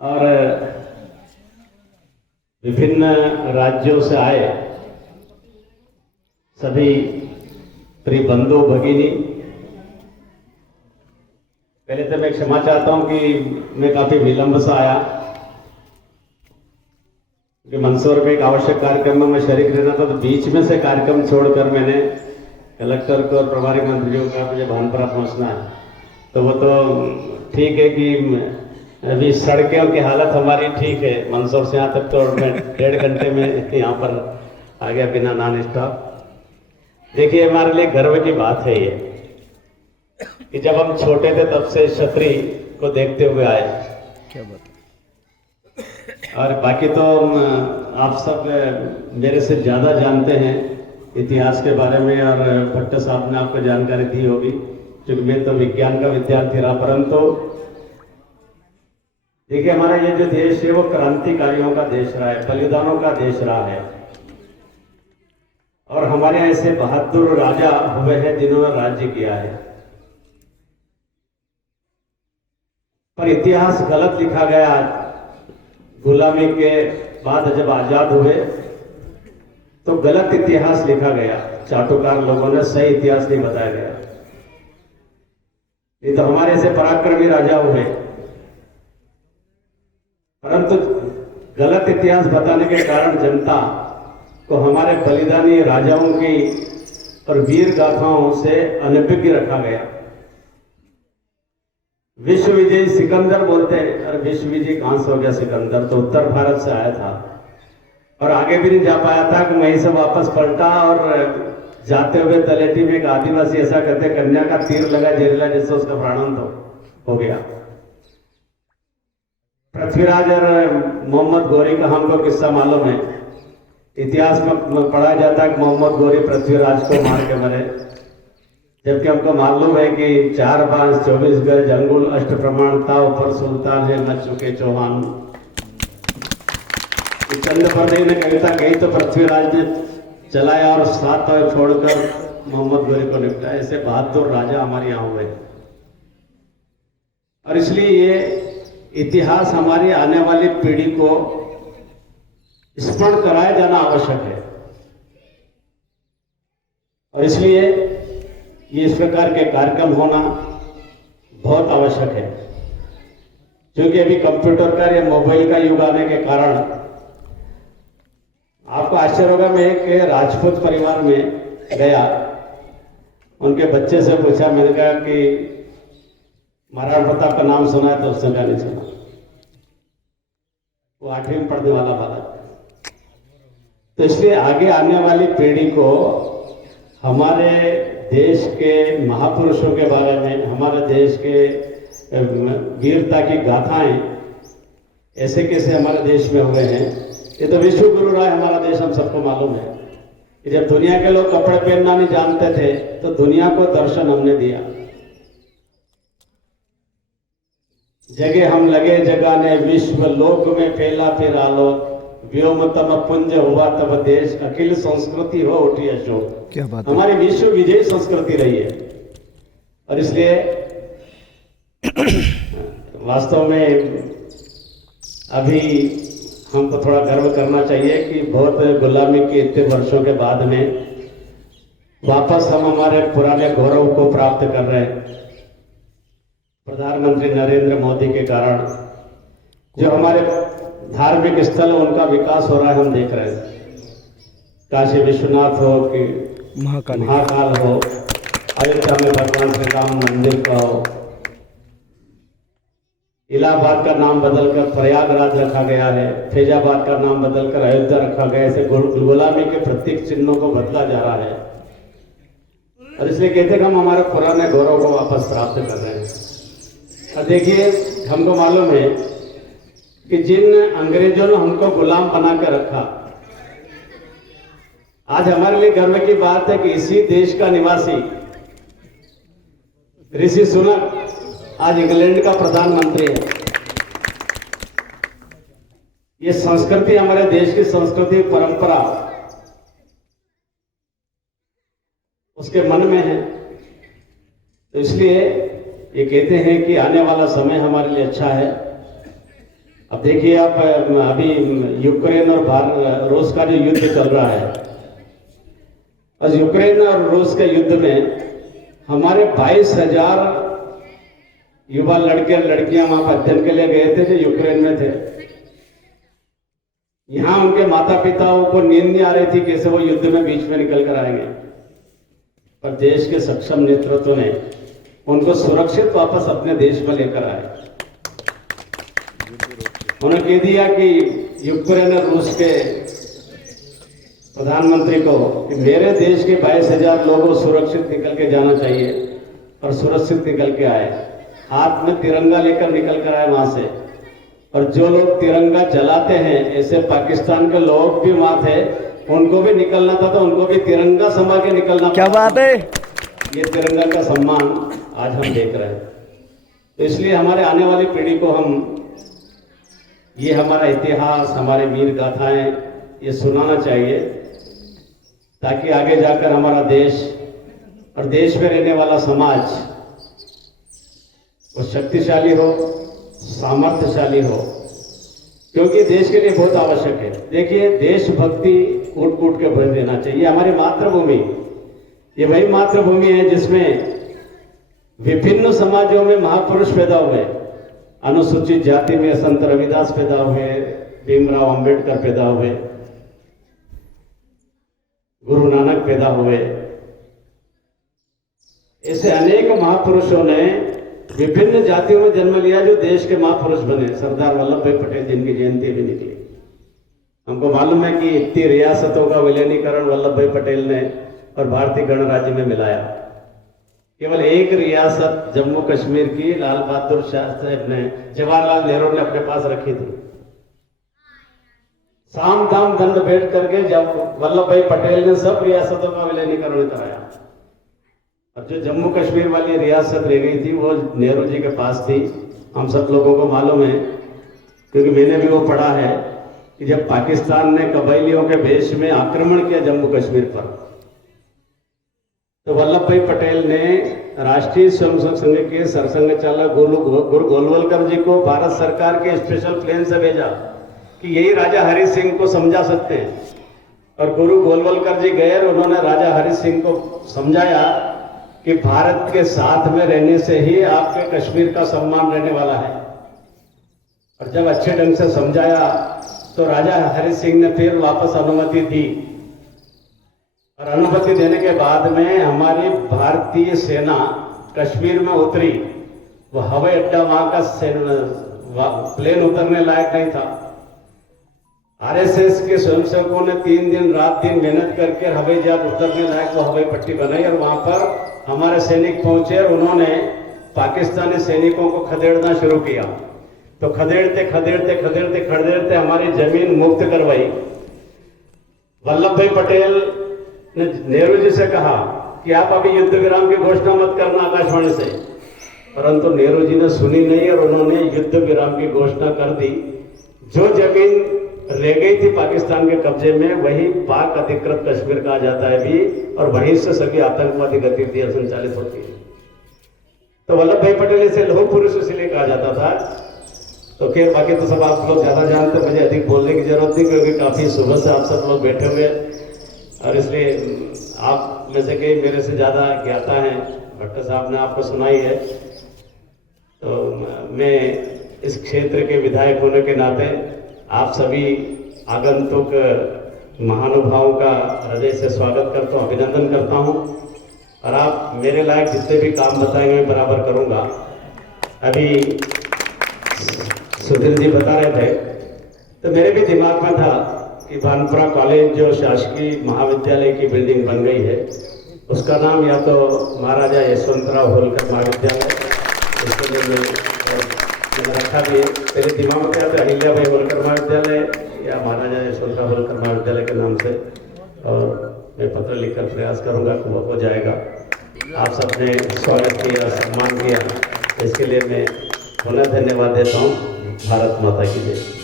और विभिन्न राज्यों से आए सभी प्रिय बंधु भगिनी, पहले तो मैं क्षमा चाहता हूं कि मैं काफी विलंब से आया, क्योंकि मंदसौर में एक आवश्यक कार्यक्रम में मैं शरीक रहना था, तो बीच में से कार्यक्रम छोड़कर मैंने कलेक्टर को और प्रभारी मंत्रियों का मुझे भानपुरा पहुंचना है। तो वो तो ठीक है कि अभी सड़कों की हालत हमारी ठीक है, मंदसौर से यहाँ तक तो मैं 1.5 घंटे में यहाँ पर आ गया बिना नॉन स्टॉप। देखिए, हमारे लिए गर्व की बात है ये कि जब हम छोटे थे तब से छतरी को देखते हुए आए। क्या बात। और बाकी तो आप सब मेरे से ज्यादा जानते हैं इतिहास के बारे में, और भट्ट साहब ने आपको जानकारी दी होगी, क्योंकि मैं तो विज्ञान का विद्यार्थी रहा। परंतु देखिए, हमारा ये जो देश है वो क्रांतिकारियों का देश रहा है, बलिदानों का देश रहा है, और हमारे यहाँ ऐसे बहादुर राजा हुए हैं जिन्होंने राज्य किया है। पर इतिहास गलत लिखा गया। गुलामी के बाद जब आजाद हुए तो गलत इतिहास लिखा गया, चाटुकार लोगों ने, सही इतिहास नहीं बताया गया। ये तो हमारे ऐसे पराक्रमी राजा हुए, परंतु गलत इतिहास बताने के कारण जनता को हमारे बलिदानी राजाओं की और वीर गाथाओं से अनभिज्ञ रखा गया। विश्व विजयी सिकंदर बोलते हैं, और विश्व विजयी कहां से हो गया सिकंदर? तो उत्तर भारत से आया था और आगे भी नहीं जा पाया था कि वहीं से वापस पलटा, और जाते हुए तलेटी में एक आदिवासी ऐसा कहते कन्या का तीर लगा जहरीला, जिससे उसका प्राणांत हो गया। पृथ्वीराज और मोहम्मद गोरी का हमको किस्सा मालूम है। इतिहास में पढ़ा जाता है कि मोहम्मद गोरी पृथ्वीराज को मार के मरे, जबकि हमको मालूम है कि 4 बांस 24 गज अंगुल अष्ट प्रमाणता ऊपर सुल्तान है न चुके चौहान। चंद्र पर ने कविता कही तो पृथ्वीराज ने चलाया और 7 छोड़कर मोहम्मद गोरी को निपटा। ऐसे बहादुर राजा हमारे यहाँ हुए, और इसलिए ये इतिहास हमारी आने वाली पीढ़ी को स्मरण कराया जाना आवश्यक है। और इसलिए ये इस प्रकार के कार्यक्रम होना बहुत आवश्यक है, क्योंकि अभी कंप्यूटर का या मोबाइल का युग आने के कारण आपको आश्चर्य होगा। मैं एक राजपूत परिवार में गया, उनके बच्चे से पूछा, मैंने कहा कि महाराणा प्रताप का नाम सुना है? तो उसने कहा नहीं सुना। वो 8वीं में पढ़ने वाला बालक। तो इसलिए आगे आने वाली पीढ़ी को हमारे देश के महापुरुषों के बारे में, हमारे देश के वीरता की गाथाएं ऐसे कैसे हमारे देश में हुए हैं, ये तो विश्व गुरु रहा है हमारा देश, हम सबको मालूम है कि जब दुनिया के लोग कपड़े पहनना नहीं जानते थे तो दुनिया को दर्शन हमने दिया। जगह हम लगे जगाने, विश्व लोक में फैला फिर आलोक, व्योम तम पुंज हुआ तब देश, अखिल संस्कृति हो उठी अशोक। क्या बात। हमारी विश्व विजयी संस्कृति रही है, और इसलिए वास्तव में अभी हमको थोड़ा गर्व करना चाहिए कि बहुत गुलामी के इतने वर्षों के बाद में वापस हम हमारे पुराने गौरव को प्राप्त कर रहे हैं। प्रधानमंत्री नरेंद्र मोदी के कारण जो हमारे धार्मिक स्थल उनका विकास हो रहा है, हम देख रहे हैं। काशी विश्वनाथ हो कि महाकाल हो, अयोध्या में भगवान श्री राम मंदिर का हो, इलाहाबाद का नाम बदलकर प्रयागराज रखा गया है, फैजाबाद का नाम बदलकर अयोध्या रखा गया। ऐसे गुलामी के प्रतीक चिन्हों को बदला जा रहा है, और इसलिए कहते हैं कि हम हमारे पुराने गौरव को वापस प्राप्त कर रहे हैं। और देखिए, हमको मालूम है कि जिन अंग्रेजों ने हमको गुलाम बना कर रखा, आज हमारे लिए गर्व की बात है कि इसी देश का निवासी ऋषि सुनक आज इंग्लैंड का प्रधानमंत्री है। ये संस्कृति हमारे देश की संस्कृति परंपरा उसके मन में है। तो इसलिए ये कहते हैं कि आने वाला समय हमारे लिए अच्छा है, अब देखिए आप, अभी यूक्रेन और रूस का जो युद्ध चल रहा है, और यूक्रेन और रूस के युद्ध में हमारे 22,000 युवा लड़के और लड़कियां वहां पर अध्ययन के लिए गए थे जो यूक्रेन में थे। यहां उनके माता पिताओं को नींद नहीं आ रही थी कैसे वो युद्ध में बीच में निकल कर आएंगे, पर देश के सक्षम नेतृत्व ने उनको सुरक्षित वापस अपने देश में लेकर आए। उन्होंने कह दिया कि यूक्रेन और रूस के प्रधानमंत्री को कि मेरे देश के 22,000 लोगों सुरक्षित निकल के जाना चाहिए, और सुरक्षित निकल के आए, हाथ में तिरंगा लेकर निकल कर आए वहां से। और जो लोग तिरंगा जलाते हैं, ऐसे पाकिस्तान के लोग भी वहां थे, उनको भी निकलना था तो उनको भी तिरंगा समा के निकलना। क्या बात है। ये तिरंगा का सम्मान आज हम देख रहे हैं। तो इसलिए हमारे आने वाली पीढ़ी को हम ये हमारा इतिहास, हमारे वीर गाथाएं ये सुनाना चाहिए, ताकि आगे जाकर हमारा देश और देश में रहने वाला समाज वो शक्तिशाली हो, सामर्थ्यशाली हो, क्योंकि देश के लिए बहुत आवश्यक है। देखिए, देशभक्ति कूट कूट के भर देना चाहिए। हमारी मातृभूमि ये वही मातृभूमि है जिसमें विभिन्न समाजों में महापुरुष पैदा हुए। अनुसूचित जाति में संत रविदास पैदा हुए, भीमराव अंबेडकर पैदा हुए, गुरु नानक पैदा हुए। ऐसे अनेक महापुरुषों ने विभिन्न जातियों में जन्म लिया जो देश के महापुरुष बने। सरदार वल्लभ भाई पटेल जिनकी जयंती भी निकली, हमको मालूम है कि इतनी रियासतों का विलीनीकरण वल्लभ भाई पटेल ने और भारतीय गणराज्य में मिलाया। केवल एक रियासत जम्मू कश्मीर की लाल बहादुर शास्त्री ने, जवाहरलाल नेहरू ने अपने पास रखी थी। साम दाम दंड भेंट करके जब वल्लभ भाई पटेल ने सब रियासतों का विलीनीकरण कराया, और जो जम्मू कश्मीर वाली रियासत रह गई थी वो नेहरू जी के पास थी। हम सब लोगों को मालूम है, क्योंकि मैंने भी वो पढ़ा है कि जब पाकिस्तान ने कबायलियों के भेष में आक्रमण किया जम्मू कश्मीर पर, तो वल्लभ भाई पटेल ने राष्ट्रीय स्वयंसेवक संघ के सरसंघ चालक गुरु गोलवलकर जी को भारत सरकार के स्पेशल प्लेन से भेजा कि यही राजा हरि सिंह को समझा सकते हैं। और गुरु गोलवलकर जी गए और उन्होंने राजा हरि सिंह को समझाया कि भारत के साथ में रहने से ही आपके कश्मीर का सम्मान रहने वाला है। और जब अच्छे ढंग से समझाया तो राजा हरि सिंह ने फिर वापस अनुमति दी, और अनुमति देने के बाद में हमारी भारतीय सेना कश्मीर में उतरी। वो हवाई अड्डा वहां का प्लेन उतरने लायक नहीं था। आरएसएस के स्वयंसेवकों ने 3 दिन रात दिन मेहनत करके हवाई जहाज उतरने लायक वो हवाई पट्टी बनाई, और वहां पर हमारे सैनिक पहुंचे और उन्होंने पाकिस्तानी सैनिकों को खदेड़ना शुरू किया। तो खदेड़ते खदेड़ते खदेड़ते खदेड़ते हमारी जमीन मुक्त करवाई। वल्लभ भाई पटेल ने नेहरू जी से कहा कि आप अभी युद्ध विराम की घोषणा मत करना आकाशवाणी से, परंतु नेहरू जी ने सुनी नहीं और उन्होंने युद्ध विराम की घोषणा कर दी। जो जमीन रह गई थी पाकिस्तान के कब्जे में, वही पाक अधिकृत कश्मीर कहा जाता है भी, और वहीं से सभी आतंकवादी गतिविधियां संचालित होती है। तो वल्लभ भाई पटेल इसे लौह पुरुष इसलिए कहा जाता था। तो खैर बाकी तो सब आप लोग ज्यादा जानते, मुझे अधिक बोलने की जरूरत नहीं, क्योंकि काफी सुबह से आप सब लोग बैठे हुए, और इसलिए आप में से कई मेरे से ज्यादा ज्ञाता हैं। भट्ट साहब ने आपको सुनाई है। तो मैं इस क्षेत्र के विधायक होने के नाते आप सभी आगंतुक महानुभावों का हृदय से स्वागत करता हूँ, अभिनंदन करता हूँ, और आप मेरे लायक जितने भी काम बताएंगे मैं बराबर करूँगा। अभी सुधीर जी बता रहे थे तो मेरे भी दिमाग में था कि भानपुरा कॉलेज जो शासकीय महाविद्यालय की बिल्डिंग बन गई है, उसका नाम या तो महाराजा यशवंतराव होलकर महाविद्यालय, इसके लिए मैंने रखा भी है। मेरे दिमाग में क्या था, अहिल्याबाई होलकर महाविद्यालय या महाराजा यशवंतराव होलकर महाविद्यालय के नाम से, और मैं पत्र लिखकर प्रयास करूंगा कि वो हो जाएगा। आप सबने स्वागत किया, सम्मान किया, इसके लिए मैं पुनः धन्यवाद देता हूँ। भारत माता की जय।